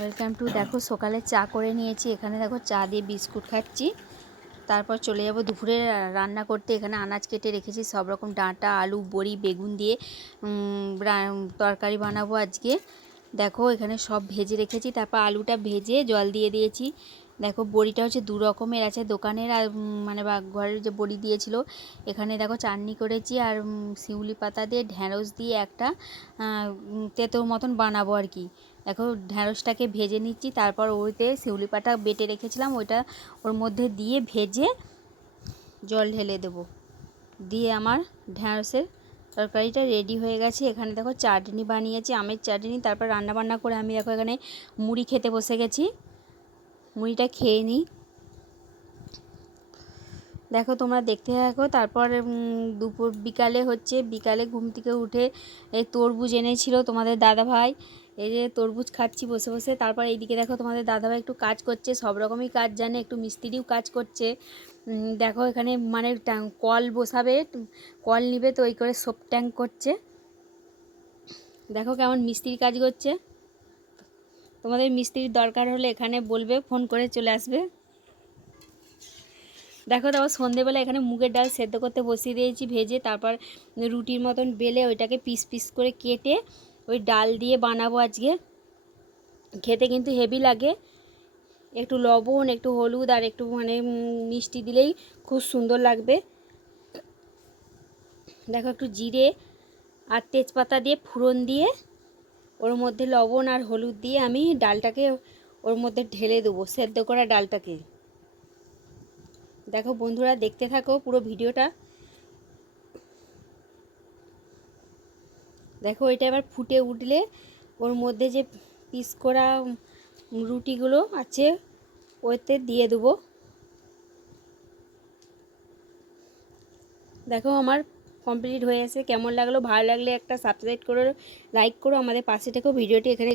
Welcome to, দেখো সকালে চা করে নিয়েছি। এখানে দেখো চা দিয়ে বিস্কুট খাচ্ছি। তারপর চলে যাব দুপুরে রান্না করতে। এখানে আনাজ কেটে রেখেছি, সব রকম ডাঁটা, আলু, বড়ি, বেগুন দিয়ে তরকারি বানাবো আজকে। দেখো এখানে সব ভেজে রেখেছি, তারপর আলুটা ভেজে জল দিয়ে দিয়েছি। দেখো বড়িটা হচ্ছে দু রকমের আছে, দোকানের আর মানে বা, ঘরের যে বড়ি দিয়েছিল। এখানে দেখো চাটনি করেছি আর শিউলি পাতা দিয়ে ঢ্যাঁড়স দিয়ে একটা তেঁতোর মতন বানাবো আর কি। দেখো ঢ্যাঁড়সটাকে ভেজে নিচ্ছি, তারপর ওইতে শিউলি পাতা বেটে রেখেছিলাম, ওইটা ওর মধ্যে দিয়ে ভেজে জল ঢেলে দেবো। দিয়ে আমার ঢ্যাঁড়সের তরকারিটা রেডি হয়ে গেছে। এখানে দেখো চাটনি বানিয়েছি, আমের চাটনি, তারপর রান্না বান্না করে আমি দেখো এখানে মুড়ি খেতে বসে গেছি। মুড়িটা খেয়ে নিই। দেখো তোমরা দেখতে থাকো, তারপর দুপুর বিকালে হচ্ছে, বিকালে ঘুম থেকে উঠে এই তরমুজ এনেছিল তোমাদের দাদা ভাই এই যে তরমুজ খাচ্ছি বসে বসে। তারপর এইদিকে দেখো তোমাদের দাদাভাই একটু কাজ করছে, সব রকমই কাজ জানে, একটু মিস্ত্রিও কাজ করছে। দেখো এখানে মানে কল বসাবে, কল নিবে তো ওই করে সোপ ট্যাঙ্ক করছে। দেখো কেমন মিস্ত্রির কাজ করছে। তোমাদের মিস্ত্রির দরকার হলে এখানে বলবে, ফোন করে চলে আসবে। দেখো তারপর সন্ধেবেলা এখানে মুগের ডাল সেদ্ধ করতে বসিয়ে দিয়েছি ভেজে, তারপর রুটির মতন বেলে ওইটাকে পিস পিস করে কেটে ওই ডাল দিয়ে বানাবো আজকে। খেতে কিন্তু হেভি লাগে। একটু লবণ, একটু হলুদ আর একটু মানে মিষ্টি দিলেই খুব সুন্দর লাগবে। দেখো একটু জিরে আর তেজপাতা দিয়ে ফোড়ন দিয়ে ওর মধ্যে লবণ আর হলুদ দিয়ে আমি ডালটাকে ওর মধ্যে ঢেলে দেবো, সেদ্ধ করা ডালটাকে। দেখো বন্ধুরা, দেখতে থাকো পুরো ভিডিওটা। দেখো এটা এবার ফুটে উঠলে ওর মধ্যে যে পিস করা রুটিগুলো আছে, ওতে দিয়ে দেবো। দেখো আমার কমপ্লিট হয়ে গেছে, কেমন লাগল? ভালো লাগলে একটা সাবস্ক্রাইব করো লাইক করো। আমাদের পাশে থেকেও ভিডিওটি এখানে